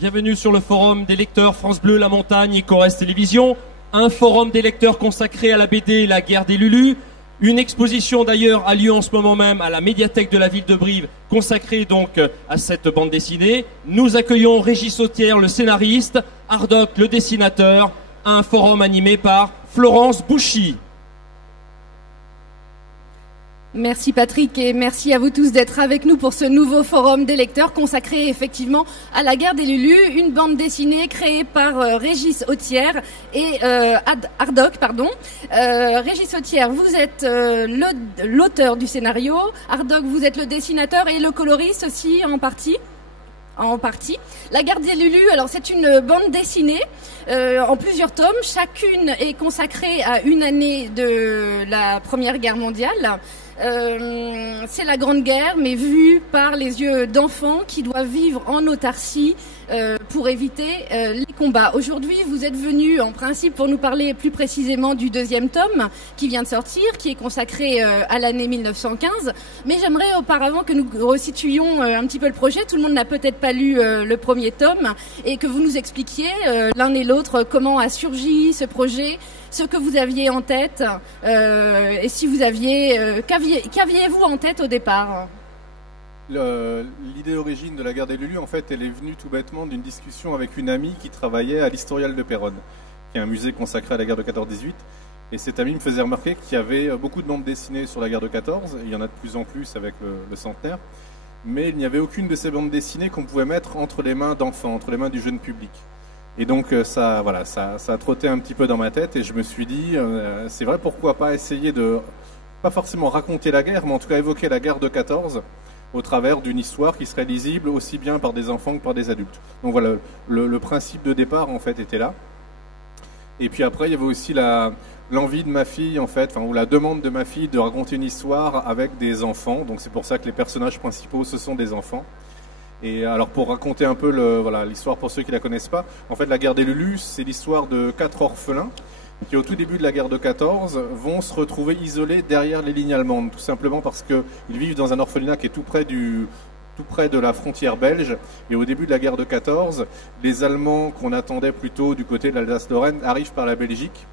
Bienvenue sur le forum des lecteurs France Bleu, La Montagne et Corrèze Télévision. Un forum des lecteurs consacré à la BD La Guerre des Lulus. Une exposition d'ailleurs a lieu en ce moment même à la médiathèque de la ville de Brive, consacrée donc à cette bande dessinée. Nous accueillons Régis Sautière, le scénariste, Hardock, le dessinateur. Un forum animé par Florence Bouchy. Merci Patrick et merci à vous tous d'être avec nous pour ce nouveau forum des lecteurs consacré effectivement à la guerre des Lulus, une bande dessinée créée par Régis Sautière et Hardock. Régis Sautière, vous êtes l'auteur du scénario, Hardock, vous êtes le dessinateur et le coloriste aussi en partie. La guerre des Lulus, alors c'est une bande dessinée en plusieurs tomes. Chacune est consacrée à une année de la Première Guerre mondiale. C'est la Grande Guerre, mais vue par les yeux d'enfants qui doivent vivre en autarcie pour éviter les combats. Aujourd'hui, vous êtes venus en principe pour nous parler plus précisément du deuxième tome qui vient de sortir, qui est consacré à l'année 1915. Mais j'aimerais auparavant que nous resituions un petit peu le projet. Tout le monde n'a peut-être pas lu le premier tome et que vous nous expliquiez l'un et l'autre comment a surgi ce projet, ce que vous aviez en tête et si vous aviez qu'aviez-vous en tête au départ? L'idée d'origine de la guerre des Lulus, en fait, elle est venue tout bêtement d'une discussion avec une amie qui travaillait à l'Historial de Péronne, qui est un musée consacré à la guerre de 14-18. Et cette amie me faisait remarquer qu'il y avait beaucoup de bandes dessinées sur la guerre de 14, et il y en a de plus en plus avec le centenaire, mais il n'y avait aucune de ces bandes dessinées qu'on pouvait mettre entre les mains d'enfants, entre les mains du jeune public. Et donc ça a trotté un petit peu dans ma tête, et je me suis dit, c'est vrai, pourquoi pas essayer de, pas forcément raconter la guerre, mais en tout cas évoquer la guerre de 14 au travers d'une histoire qui serait lisible aussi bien par des enfants que par des adultes. Donc voilà, le principe de départ en fait était là. Et puis après il y avait aussi l'envie de ma fille en fait, ou la demande de ma fille de raconter une histoire avec des enfants. Donc c'est pour ça que les personnages principaux ce sont des enfants. Et alors pour raconter un peu l'histoire pour ceux qui la connaissent pas, en fait la guerre des Lulus c'est l'histoire de 4 orphelins qui au tout début de la guerre de 14 vont se retrouver isolés derrière les lignes allemandes, tout simplement parce qu'ils vivent dans un orphelinat qui est tout près de la frontière belge. Et au début de la guerre de 14, les Allemands qu'on attendait plutôt du côté de l'Alsace-Lorraine arrivent par la Belgique,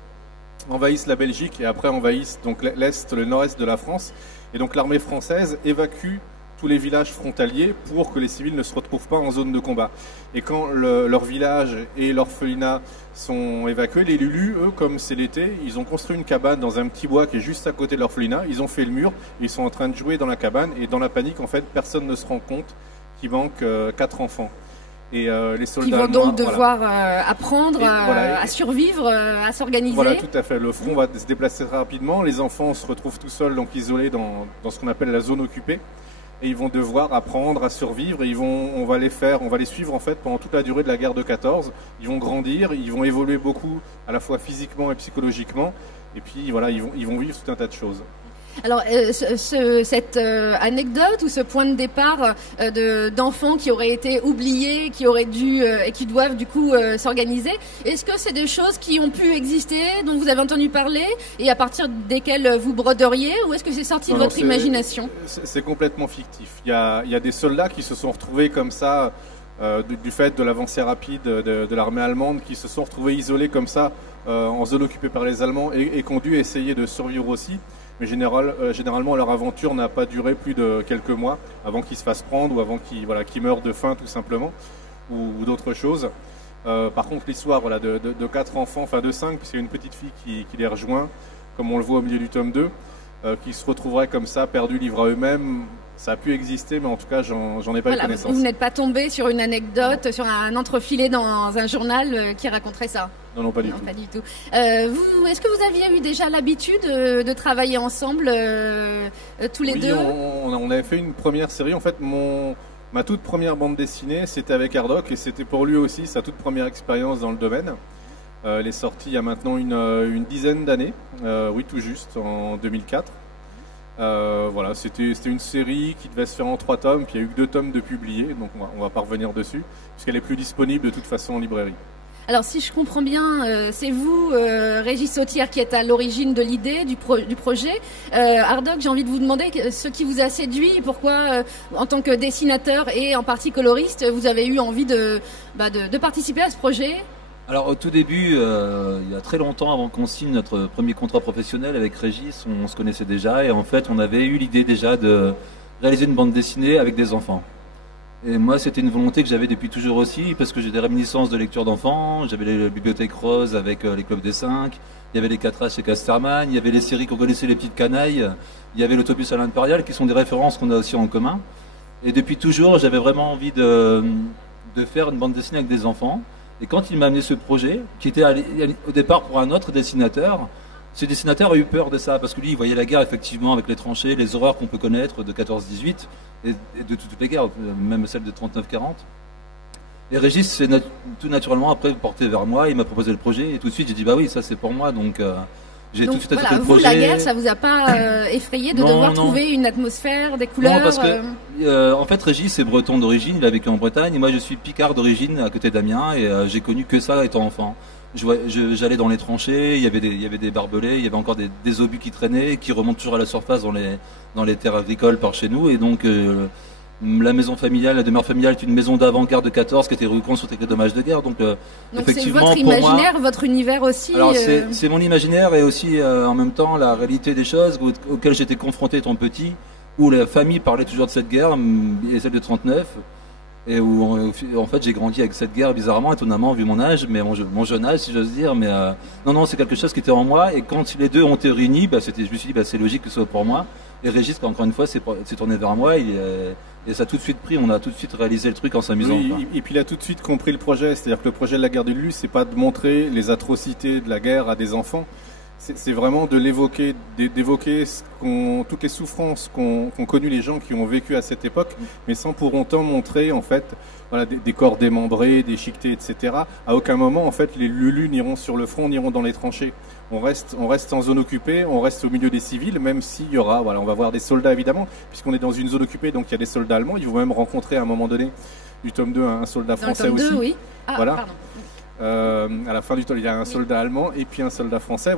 envahissent la Belgique et après envahissent donc l'est, le nord-est de la France. Et donc l'armée française évacue tous les villages frontaliers pour que les civils ne se retrouvent pas en zone de combat. Et quand leur village et l'orphelinat sont évacués, les Lulus, eux, comme c'est l'été, ils ont construit une cabane dans un petit bois qui est juste à côté de l'orphelinat, ils ont fait le mur, ils sont en train de jouer dans la cabane, et dans la panique, en fait, personne ne se rend compte qu'il manque 4 enfants. Et les soldats qui vont donc devoir apprendre à survivre, à s'organiser. Voilà, tout à fait. Le front va se déplacer très rapidement, les enfants se retrouvent tout seuls, donc isolés dans ce qu'on appelle la zone occupée. Et ils vont devoir apprendre à survivre et on va les suivre en fait pendant toute la durée de la guerre de 14. Ils vont grandir, ils vont évoluer beaucoup à la fois physiquement et psychologiquement. Et puis voilà, ils vont vivre tout un tas de choses. Alors, cette anecdote ou ce point de départ d'enfants qui auraient été oubliés, qui auraient dû et qui doivent du coup s'organiser, est-ce que c'est des choses qui ont pu exister, dont vous avez entendu parler et à partir desquelles vous broderiez, ou est-ce que c'est sorti de votre imagination? C'est complètement fictif. Il y a des soldats qui se sont retrouvés comme ça du fait de l'avancée rapide de l'armée allemande, qui se sont retrouvés isolés comme ça en zone occupée par les Allemands et qui ont dû essayer de survivre aussi. Mais généralement, leur aventure n'a pas duré plus de quelques mois avant qu'ils se fassent prendre ou avant qu'ils meurent de faim tout simplement ou d'autres choses. Par contre, l'histoire de 4 enfants, enfin de 5, puisqu'il y a une petite fille qui les rejoint, comme on le voit au milieu du tome 2, qui se retrouveraient comme ça, perdus, livrés à eux-mêmes. Ça a pu exister, mais en tout cas, j'en ai pas eu connaissance. Vous n'êtes pas tombé sur une anecdote, sur un entrefilé dans un journal qui raconterait ça? Non, pas du tout. Pas du tout. Est-ce que vous aviez eu déjà l'habitude de travailler ensemble tous les deux? On avait fait une première série. En fait, ma toute première bande dessinée, c'était avec Hardock, et c'était pour lui aussi sa toute première expérience dans le domaine. Elle est sortie il y a maintenant une dizaine d'années, oui tout juste, en 2004. Voilà, c'était une série qui devait se faire en 3 tomes, puis il y a eu que 2 tomes de publiés, donc on va pas revenir dessus, puisqu'elle est plus disponible de toute façon en librairie. Alors si je comprends bien, c'est vous, Régis Sautière, qui êtes à l'origine de l'idée du projet. Hardock, j'ai envie de vous demander ce qui vous a séduit, pourquoi, en tant que dessinateur et en partie coloriste, vous avez eu envie de participer à ce projet. Alors au tout début, il y a très longtemps avant qu'on signe notre premier contrat professionnel avec Régis, on se connaissait déjà et en fait on avait eu l'idée déjà de réaliser une bande dessinée avec des enfants. Et moi c'était une volonté que j'avais depuis toujours aussi parce que j'ai des réminiscences de lecture d'enfants, j'avais les bibliothèques roses avec les clubs des 5, il y avait les 4H chez Casterman, il y avait les séries qu'on connaissait, les petites canailles, il y avait l'autobus à l'Impérial qui sont des références qu'on a aussi en commun. Et depuis toujours j'avais vraiment envie de faire une bande dessinée avec des enfants. Et quand il m'a amené ce projet, qui était au départ pour un autre dessinateur, ce dessinateur a eu peur de ça, parce que lui, il voyait la guerre effectivement avec les tranchées, les horreurs qu'on peut connaître de 14-18, et de toutes les guerres, même celle de 39-40. Et Régis s'est tout naturellement après porté vers moi, il m'a proposé le projet, et tout de suite j'ai dit bah oui, ça c'est pour moi, donc j'ai tout de suite accepté le projet. La guerre, ça vous a pas effrayé de devoir trouver une atmosphère, des couleurs? Non, parce que en fait Régis est breton d'origine, il a vécu en Bretagne, et moi je suis picard d'origine à côté d'Amiens, et j'ai connu que ça étant enfant. J'allais dans les tranchées, il y avait des barbelés, il y avait encore des obus qui traînaient, qui remontent toujours à la surface dans les terres agricoles par chez nous, et donc la maison familiale, la demeure familiale est une maison d'avant-guerre de 14 qui a été reconstruite avec les dommages de guerre. Donc effectivement, c'est votre imaginaire, votre univers aussi. Alors c'est mon imaginaire et aussi en même temps la réalité des choses auxquelles j'étais confronté étant petit, où la famille parlait toujours de cette guerre et celle de 39, et où en fait j'ai grandi avec cette guerre bizarrement, étonnamment vu mon âge, mais mon jeune âge si j'ose dire. Mais non, c'est quelque chose qui était en moi, et quand les deux ont été réunis, je me suis dit c'est logique que ce soit pour moi. Et Régis, encore une fois, s'est tourné vers moi. Et ça a tout de suite pris, on a tout de suite réalisé le truc en s'amusant. Oui, et puis il a tout de suite compris le projet, c'est-à-dire que le projet de la guerre des Lulus, c'est pas de montrer les atrocités de la guerre à des enfants, c'est vraiment de l'évoquer, d'évoquer toutes les souffrances qu'ont connues les gens qui ont vécu à cette époque, mais sans pour autant montrer en fait des corps démembrés, déchiquetés, etc. À aucun moment en fait les Lulus n'iront sur le front, n'iront dans les tranchées. On reste en zone occupée, on reste au milieu des civils, même s'il y aura, on va voir des soldats évidemment, puisqu'on est dans une zone occupée, donc il y a des soldats allemands. Ils vont même rencontrer à un moment donné du tome 2 un soldat français aussi. 2, oui. Pardon. À la fin du tome, il y a un soldat allemand et puis un soldat français.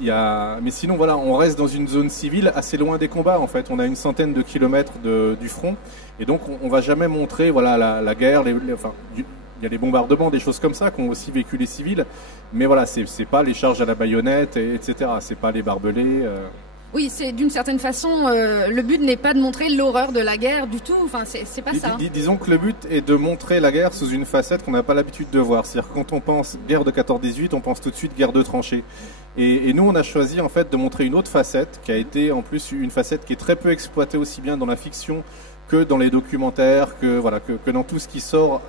Mais sinon, on reste dans une zone civile assez loin des combats. En fait, on a une centaine de kilomètres du front, et donc on va jamais montrer la guerre. Il y a des bombardements, des choses comme ça qu'ont aussi vécu les civils, mais c'est pas les charges à la baïonnette, etc. C'est pas les barbelés. Oui, c'est d'une certaine façon, le but n'est pas de montrer l'horreur de la guerre du tout. Enfin, c'est pas ça. Disons que le but est de montrer la guerre sous une facette qu'on n'a pas l'habitude de voir. C'est-à-dire que quand on pense guerre de 14-18, on pense tout de suite guerre de tranchées. Et nous, on a choisi en fait de montrer une autre facette qui a été en plus une facette qui est très peu exploitée aussi bien dans la fiction que dans les documentaires, que dans tout ce qui sort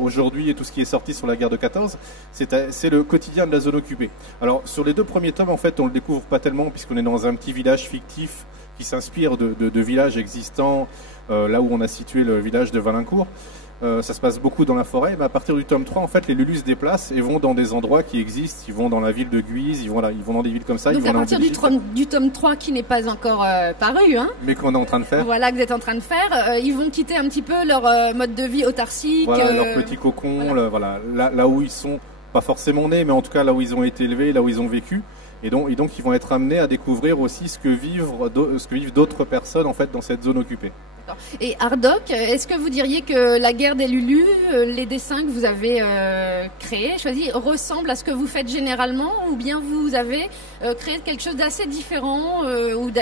aujourd'hui et tout ce qui est sorti sur la guerre de 14, c'est le quotidien de la zone occupée. Alors sur les 2 premiers tomes, en fait, on le découvre pas tellement puisqu'on est dans un petit village fictif qui s'inspire de villages existants, là où on a situé le village de Valincourt. Ça se passe beaucoup dans la forêt, mais à partir du tome 3, en fait, les Lulus se déplacent et vont dans des endroits qui existent. Ils vont dans la ville de Guise, ils vont dans des villes comme ça. Donc à partir du tome 3 qui n'est pas encore paru, mais qu'on est en train de faire. Voilà, que vous êtes en train de faire. Ils vont quitter un petit peu leur mode de vie autarcique. Leur petit cocon, là où ils sont, pas forcément nés, mais en tout cas là où ils ont été élevés, là où ils ont vécu. Et donc ils vont être amenés à découvrir aussi ce que vivent d'autres personnes en fait dans cette zone occupée. Et Hardock, est-ce que vous diriez que la guerre des Lulus, les dessins que vous avez choisis, ressemblent à ce que vous faites généralement, ou bien vous avez créé quelque chose d'assez différent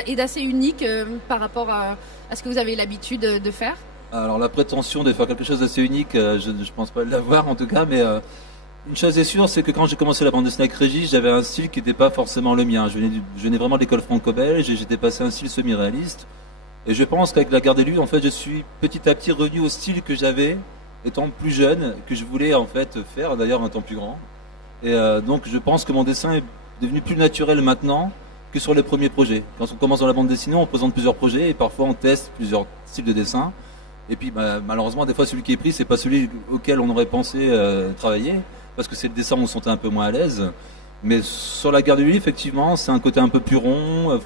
et d'assez unique par rapport à ce que vous avez l'habitude de faire? Alors la prétention de faire quelque chose d'assez unique, je ne pense pas l'avoir en tout cas, mais une chose est sûre, c'est que quand j'ai commencé la bande dessinée avec Régis, j'avais un style qui n'était pas forcément le mien. Je venais vraiment de l'école franco-belge et j'étais passé à un style semi-réaliste. Et je pense qu'avec la guerre des Lulus, en fait, je suis petit à petit revenu au style que j'avais étant plus jeune, que je voulais en fait faire, d'ailleurs en étant plus grand. Et donc je pense que mon dessin est devenu plus naturel maintenant que sur les premiers projets. Quand on commence dans la bande dessinée, on présente plusieurs projets et parfois on teste plusieurs styles de dessin. Et puis malheureusement, des fois celui qui est pris, c'est pas celui auquel on aurait pensé travailler, parce que c'est le dessin où on se sentait un peu moins à l'aise. Mais sur la guerre de Lulus, effectivement, c'est un côté un peu plus rond,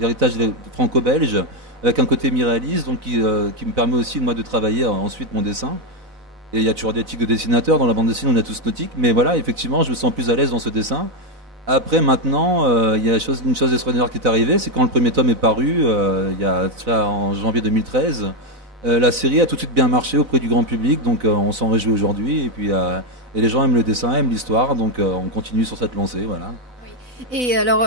l'héritage franco-belge, avec un côté mi-réaliste, donc qui me permet aussi moi de travailler ensuite mon dessin. Et il y a toujours des tics de dessinateur. Dans la bande dessinée, on est tous nautiques. Mais voilà, effectivement, je me sens plus à l'aise dans ce dessin. Après, maintenant, il y a une chose extraordinaire qui est arrivée, c'est quand le premier tome est paru, il y a ça en janvier 2013, la série a tout de suite bien marché auprès du grand public, donc on s'en réjouit aujourd'hui. Et puis, et les gens aiment le dessin, aiment l'histoire, donc on continue sur cette lancée, voilà. Et alors,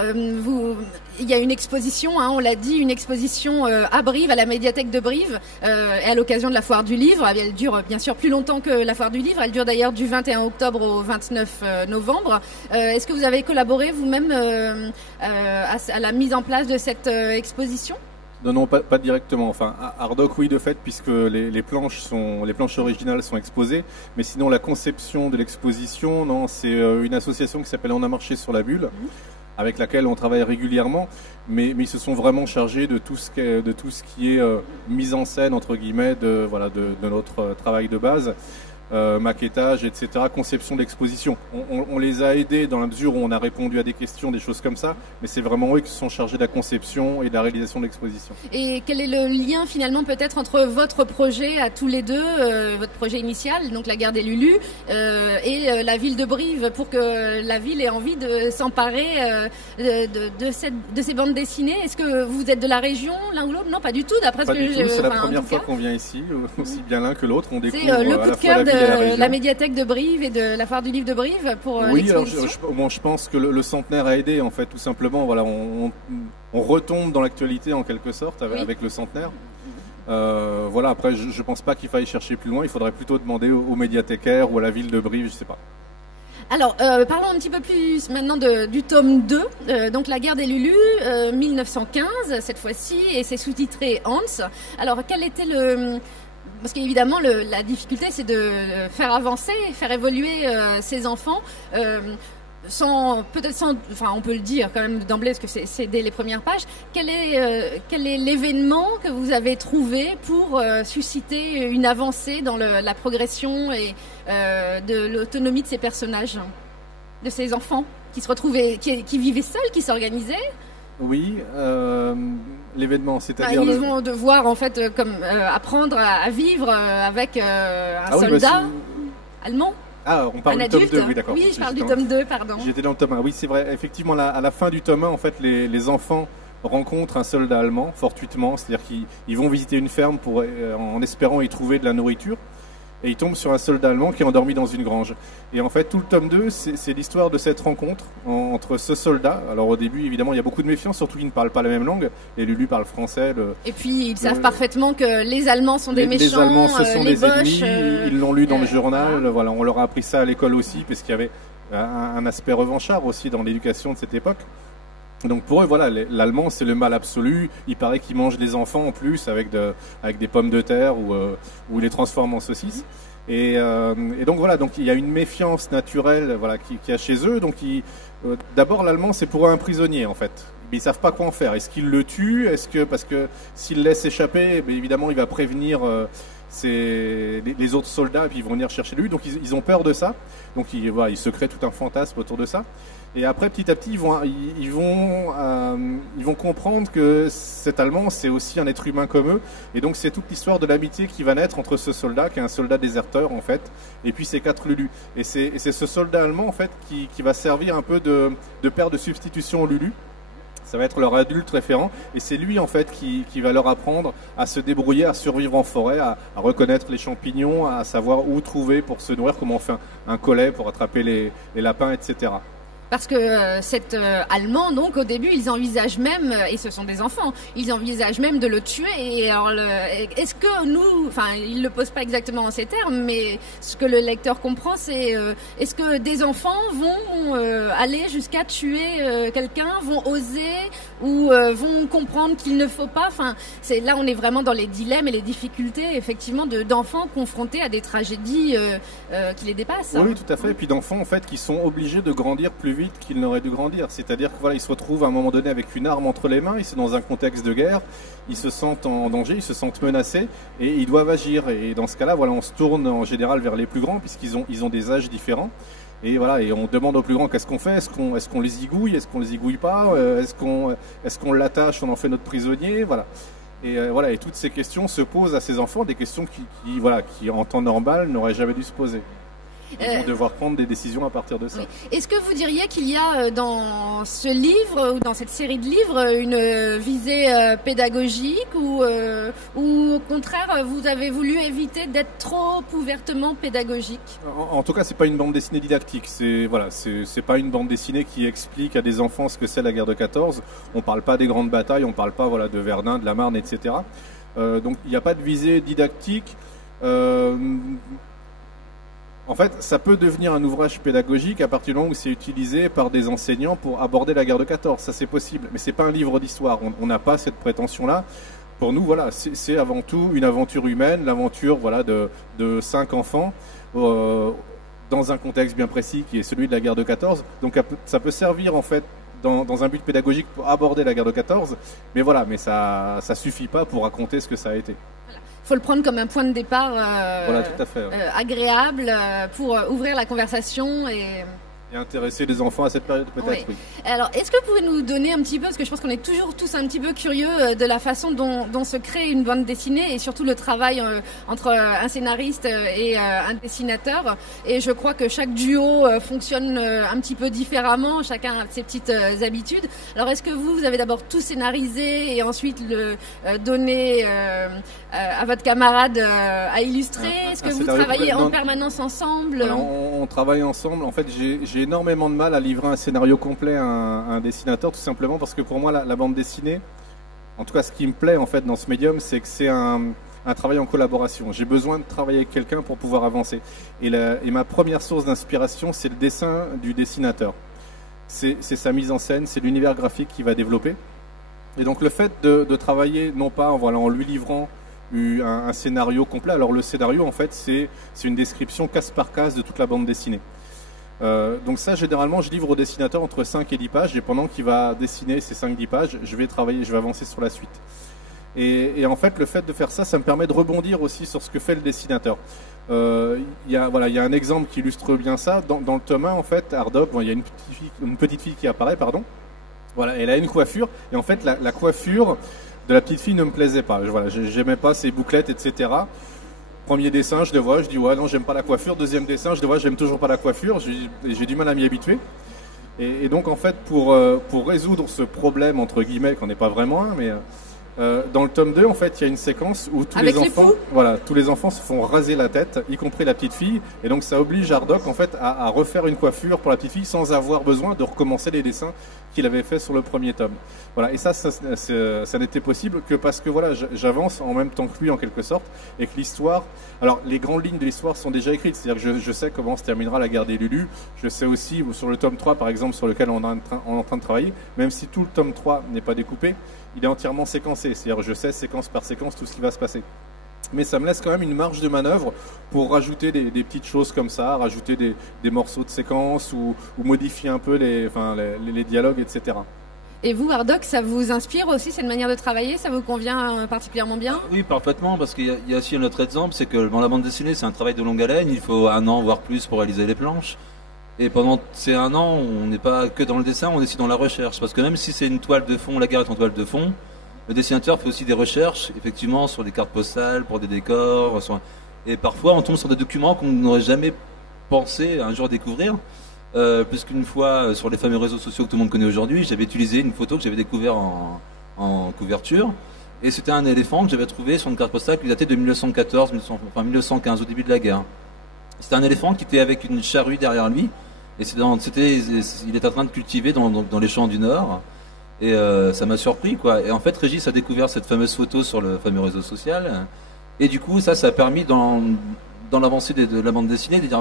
il y a une exposition, hein, on l'a dit, une exposition à Brive, à la médiathèque de Brive, et à l'occasion de la Foire du Livre. Elle dure bien sûr plus longtemps que la Foire du Livre. Elle dure d'ailleurs du 21 octobre au 29 novembre. Est-ce que vous avez collaboré vous-même à la mise en place de cette exposition ? Non, pas directement. Enfin, Hardoc, oui, de fait, puisque les planches originales sont exposées. Mais sinon, la conception de l'exposition, non, c'est une association qui s'appelle On a marché sur la bulle, avec laquelle on travaille régulièrement. Mais ils se sont vraiment chargés de tout ce qui est mise en scène, entre guillemets, de notre travail de base. Maquettage, etc., conception d'exposition. On les a aidés dans la mesure où on a répondu à des questions, des choses comme ça, mais c'est vraiment eux qui se sont chargés de la conception et de la réalisation de l'exposition. Et quel est le lien finalement peut-être entre votre projet à tous les deux, votre projet initial, donc la gare des Lulus, et la ville de Brive, pour que la ville ait envie de s'emparer de ces bandes dessinées? Est-ce que vous êtes de la région, l'un ou l'autre? Non, pas du tout, d'après ce que j'ai... C'est la première fois qu'on vient ici, aussi bien l'un que l'autre. On découvre c'est le coup de cœur de la médiathèque de Brive et de la Foire du Livre de Brive pour l'exposition. Oui, je pense que le centenaire a aidé, en fait, tout simplement. Voilà, on retombe dans l'actualité en quelque sorte avec le centenaire. Voilà, après, je pense pas qu'il faille chercher plus loin. Il faudrait plutôt demander aux médiathécaires ou à la ville de Brive, je sais pas. Alors, parlons un petit peu plus maintenant du tome 2, donc La guerre des Lulus, 1915 cette fois-ci, et c'est sous-titré Hans. Alors, quel était Parce qu'évidemment, la difficulté, c'est de faire avancer, faire évoluer ces enfants, on peut le dire quand même d'emblée, parce que c'est dès les premières pages. Quel est l'événement que vous avez trouvé pour susciter une avancée dans la progression et de l'autonomie de ces personnages, de ces enfants qui se retrouvaient, qui vivaient seuls, qui s'organisaient? Oui, l'événement, c'est-à-dire... ils vont devoir en fait apprendre à vivre avec un soldat allemand. Ah, on parle du tome 2, oui, d'accord. Oui, je parle du tome 2, pardon. J'étais dans le tome 1, oui, c'est vrai. Effectivement, à la fin du tome 1, en fait, les enfants rencontrent un soldat allemand, fortuitement. C'est-à-dire qu'ils vont visiter une ferme en espérant y trouver de la nourriture. Et ils tombent sur un soldat allemand qui est endormi dans une grange. Et en fait, tout le tome 2, c'est l'histoire de cette rencontre entre ce soldat. Alors au début, évidemment, il y a beaucoup de méfiance, surtout qu'ils ne parlent pas la même langue. Les Lulus parlent français. Et puis, ils savent parfaitement que les Allemands sont des méchants, les Allemands, ce sont les des Boches, ennemis. Ils l'ont lu dans le journal. Voilà, on leur a appris ça à l'école aussi, parce qu'il y avait un aspect revanchard aussi dans l'éducation de cette époque. Donc pour eux, voilà, l'allemand c'est le mal absolu. Il paraît qu'ils mangent les enfants en plus avec des pommes de terre ou ils les transforment en saucisses. Et donc voilà, donc il y a une méfiance naturelle, voilà, qu'il y a chez eux. Donc d'abord l'allemand c'est pour eux un prisonnier en fait. Mais ils savent pas quoi en faire. Est-ce qu'ils le tuent? Parce que s'ils le laissent échapper, évidemment il va prévenir les autres soldats et puis ils vont venir chercher lui. Donc ils ont peur de ça. Donc ils se créent tout un fantasme autour de ça. Et après, petit à petit, ils vont comprendre que cet Allemand, c'est aussi un être humain comme eux. Et donc, c'est toute l'histoire de l'amitié qui va naître entre ce soldat, qui est un soldat déserteur, en fait, et puis ces 4 Lulus. Et c'est ce soldat allemand, en fait, qui va servir un peu de père de substitution aux Lulus. Ça va être leur adulte référent. Et c'est lui, en fait, qui va leur apprendre à se débrouiller, à survivre en forêt, à reconnaître les champignons, à savoir où trouver pour se nourrir, comment on fait un collet pour attraper les lapins, etc. Parce que cet Allemand, donc au début, ils envisagent même, et ce sont des enfants, ils envisagent même de le tuer. Et alors, est-ce que nous, enfin, ils le posent pas exactement en ces termes, mais ce que le lecteur comprend, c'est est-ce que des enfants vont aller jusqu'à tuer quelqu'un, vont oser ou vont comprendre qu'il ne faut pas. Enfin, là, on est vraiment dans les dilemmes et les difficultés, effectivement, d'enfants confrontés à des tragédies qui les dépassent. Oui, tout à fait. Et puis d'enfants, en fait, qui sont obligés de grandir plus vite qu'ils n'auraient dû grandir. C'est-à-dire que voilà, ils se retrouvent à un moment donné avec une arme entre les mains, ils sont dans un contexte de guerre, ils se sentent en danger, ils se sentent menacés et ils doivent agir. Et dans ce cas-là, voilà, on se tourne en général vers les plus grands puisqu'ils ont des âges différents. Et voilà, et on demande aux plus grands qu'est-ce qu'on fait, est-ce qu'on les igouille, est-ce qu'on les igouille pas, est-ce qu'on l'attache, on en fait notre prisonnier, voilà. Et voilà, et toutes ces questions se posent à ces enfants, des questions qui en temps normal n'auraient jamais dû se poser. Ils vont devoir prendre des décisions à partir de ça. Oui. Est-ce que vous diriez qu'il y a dans ce livre ou dans cette série de livres une visée pédagogique ou au contraire vous avez voulu éviter d'être trop ouvertement pédagogique? En tout cas, c'est pas une bande dessinée didactique. C'est pas une bande dessinée qui explique à des enfants ce que c'est la guerre de 14. On parle pas des grandes batailles, on parle pas de Verdun, de la Marne, etc. Donc il n'y a pas de visée didactique. En fait, ça peut devenir un ouvrage pédagogique à partir du moment où c'est utilisé par des enseignants pour aborder la guerre de 14. Ça, c'est possible. Mais c'est pas un livre d'histoire. On n'a pas cette prétention-là. Pour nous, voilà, c'est avant tout une aventure humaine, l'aventure de 5 enfants dans un contexte bien précis qui est celui de la guerre de 14. Donc, ça peut servir, en fait, dans un but pédagogique pour aborder la guerre de 14. Mais voilà, mais ça suffit pas pour raconter ce que ça a été. Il faut le prendre comme un point de départ voilà, tout à fait, ouais. Agréable pour ouvrir la conversation et intéresser les enfants à cette période peut-être. Oui. Alors, est-ce que vous pouvez nous donner un petit peu, parce que je pense qu'on est toujours tous un petit peu curieux de la façon dont se crée une bande dessinée et surtout le travail entre un scénariste et un dessinateur. Et je crois que chaque duo fonctionne un petit peu différemment, chacun a ses petites habitudes. Alors, est-ce que vous avez d'abord tout scénarisé et ensuite le donné à votre camarade à illustrer? Est-ce que vous travaillez en permanence ensemble? Alors, on travaille ensemble. En fait, j'ai énormément de mal à livrer un scénario complet à un dessinateur, tout simplement parce que pour moi, la bande dessinée, en tout cas, ce qui me plaît en fait dans ce médium, c'est que c'est un travail en collaboration. J'ai besoin de travailler avec quelqu'un pour pouvoir avancer. Et ma première source d'inspiration, c'est le dessin du dessinateur. C'est sa mise en scène, c'est l'univers graphique qu'il va développer. Et donc le fait de travailler, non pas en lui livrant un scénario complet. Alors le scénario, en fait, c'est une description case par case de toute la bande dessinée. Donc ça, généralement, je livre au dessinateur entre 5 et 10 pages, et pendant qu'il va dessiner ces 5-10 pages, je vais avancer sur la suite. Et en fait, le fait de faire ça, ça me permet de rebondir aussi sur ce que fait le dessinateur. Il y a un exemple qui illustre bien ça. Dans le tome 1, en fait, Hardock, il y a une petite fille qui apparaît, pardon. Voilà, elle a une coiffure, et en fait, la coiffure de la petite fille ne me plaisait pas. J'aimais pas ses bouclettes, etc. Premier dessin, je le vois, je dis ouais non, j'aime pas la coiffure. Deuxième dessin, je le vois, j'aime toujours pas la coiffure. J'ai du mal à m'y habituer. Et donc en fait, pour résoudre ce problème entre guillemets, qu'on n'est pas vraiment un, mais dans le tome 2, en fait, il y a une séquence où tous les enfants se font raser la tête, y compris la petite fille. Et donc ça oblige Hardock en fait à refaire une coiffure pour la petite fille sans avoir besoin de recommencer les dessins qu'il avait fait sur le premier tome. Voilà, et ça n'était possible que parce que voilà, j'avance en même temps que lui en quelque sorte, et que l'histoire, alors les grandes lignes de l'histoire sont déjà écrites, c'est-à-dire que je sais comment se terminera la guerre des Lulus, je sais aussi sur le tome 3 par exemple, sur lequel on est en train de travailler, même si tout le tome 3 n'est pas découpé, il est entièrement séquencé, c'est-à-dire je sais séquence par séquence tout ce qui va se passer. Mais ça me laisse quand même une marge de manœuvre pour rajouter des petites choses comme ça, rajouter des morceaux de séquence ou modifier un peu les dialogues, etc. Et vous, Hardock, ça vous inspire aussi cette manière de travailler? Ça vous convient particulièrement bien? Oui, parfaitement, parce qu'il y a aussi un autre exemple, c'est que dans la bande dessinée, c'est un travail de longue haleine, il faut 1 an, voire plus, pour réaliser les planches. Et pendant ces 1 an, on n'est pas que dans le dessin, on est aussi dans la recherche. Parce que même si c'est une toile de fond, la guerre est en toile de fond, le dessinateur fait aussi des recherches, effectivement, sur des cartes postales, pour des décors. Et parfois, on tombe sur des documents qu'on n'aurait jamais pensé un jour découvrir. Plus qu'une fois, sur les fameux réseaux sociaux que tout le monde connaît aujourd'hui, j'avais utilisé une photo que j'avais découverte en couverture. Et c'était un éléphant que j'avais trouvé sur une carte postale qui datait de 1915, au début de la guerre. C'était un éléphant qui était avec une charrue derrière lui. Et il était en train de cultiver dans les champs du Nord. Et ça m'a surpris, quoi. Et en fait, Régis a découvert cette fameuse photo sur le fameux réseau social. Et du coup, ça a permis dans l'avancée de la bande dessinée de dire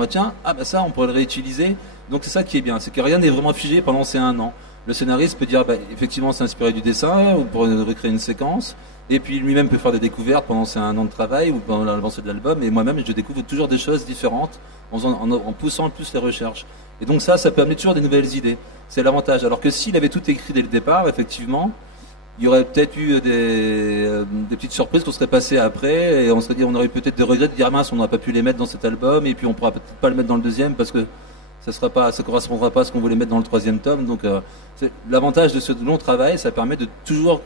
ça, on pourrait le réutiliser. Donc c'est ça qui est bien, c'est que rien n'est vraiment figé pendant ces 1 an. Le scénariste peut dire effectivement c'est inspiré du dessin ou pour recréer une séquence. Et puis lui-même peut faire des découvertes pendant ces 1 an de travail ou pendant l'avancée de l'album. Et moi-même, je découvre toujours des choses différentes en poussant plus les recherches. Et donc ça peut amener toujours des nouvelles idées. C'est l'avantage. Alors que s'il avait tout écrit dès le départ, effectivement, il y aurait peut-être eu des petites surprises qu'on serait passées après. Et on aurait eu peut-être des regrets de dire mince, on n'aurait pas pu les mettre dans cet album. Et puis on pourra peut-être pas le mettre dans le deuxième parce que ça correspondra pas à ce qu'on voulait mettre dans le 3e tome. Donc l'avantage de ce long travail, ça permet de toujours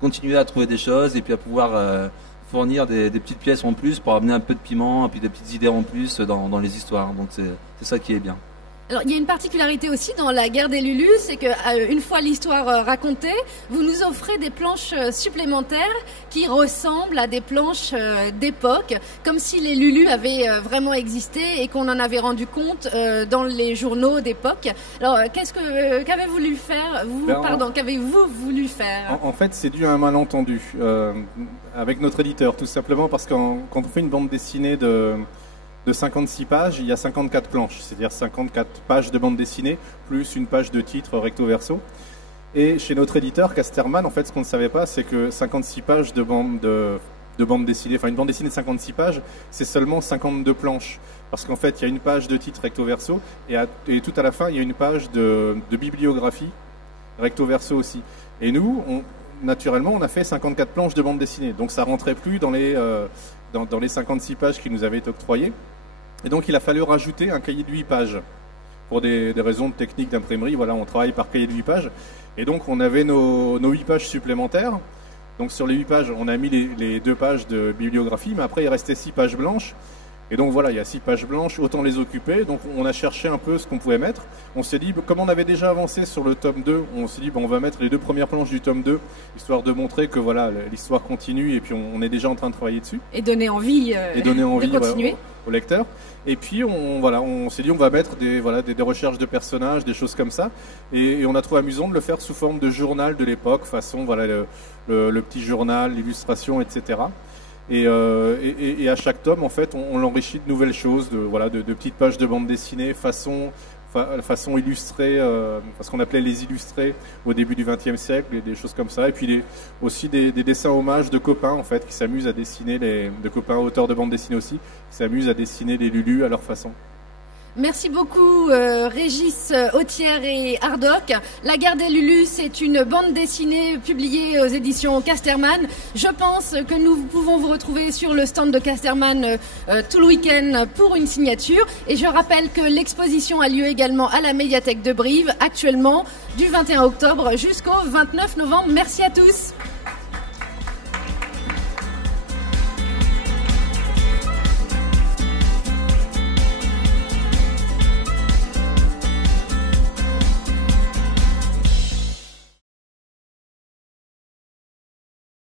continuer à trouver des choses et puis à pouvoir fournir des petites pièces en plus pour amener un peu de piment et puis des petites idées en plus dans les histoires. Donc c'est ça qui est bien. Alors, il y a une particularité aussi dans la guerre des Lulus, c'est que une fois l'histoire racontée, vous nous offrez des planches supplémentaires qui ressemblent à des planches d'époque, comme si les Lulus avaient vraiment existé et qu'on en avait rendu compte dans les journaux d'époque. Alors, qu'avez-vous voulu faire qu'avez-vous voulu faire? En fait, c'est dû à un malentendu avec notre éditeur, tout simplement parce que quand on fait une bande dessinée de 56 pages, il y a 54 planches, c'est-à-dire 54 pages de bande dessinée, plus une page de titre recto-verso. Et chez notre éditeur, Casterman, en fait, ce qu'on ne savait pas, c'est que 56 pages de bande dessinée, enfin une bande dessinée de 56 pages, c'est seulement 52 planches. Parce qu'en fait, il y a une page de titre recto-verso, et tout à la fin, il y a une page de bibliographie recto-verso aussi. Et nous, naturellement, on a fait 54 planches de bande dessinée, donc ça rentrait plus dans les 56 pages qui nous avaient été octroyées. Et donc il a fallu rajouter un cahier de 8 pages pour des raisons de technique d'imprimerie. Voilà, on travaille par cahier de 8 pages. Et donc on avait nos 8 pages supplémentaires. Donc sur les 8 pages, on a mis les 2 pages de bibliographie, mais après il restait 6 pages blanches. Et donc voilà, il y a 6 pages blanches, autant les occuper. Donc on a cherché un peu ce qu'on pouvait mettre. On s'est dit, comme on avait déjà avancé sur le tome 2, on s'est dit, on va mettre les 2 premières planches du tome 2, histoire de montrer que voilà, l'histoire continue et puis on est déjà en train de travailler dessus. Et donner envie, de continuer. Au lecteur. Et puis on s'est dit, on va mettre des recherches de personnages, des choses comme ça. Et on a trouvé amusant de le faire sous forme de journal de l'époque, façon voilà le petit journal, l'illustration, etc. Et à chaque tome, en fait, on l'enrichit de nouvelles choses, de petites pages de bande dessinée, façon illustrée, ce qu'on appelait les illustrés au début du XXe siècle, et des choses comme ça. Et puis aussi des dessins hommages de copains, en fait, qui s'amusent à dessiner, de copains auteurs de bande dessinée aussi, qui s'amusent à dessiner les Lulus à leur façon. Merci beaucoup Régis Authière et Hardock. La guerre des Lulus, c'est une bande dessinée publiée aux éditions Casterman. Je pense que nous pouvons vous retrouver sur le stand de Casterman tout le week-end pour une signature. Et je rappelle que l'exposition a lieu également à la médiathèque de Brive, actuellement du 21 octobre jusqu'au 29 novembre. Merci à tous.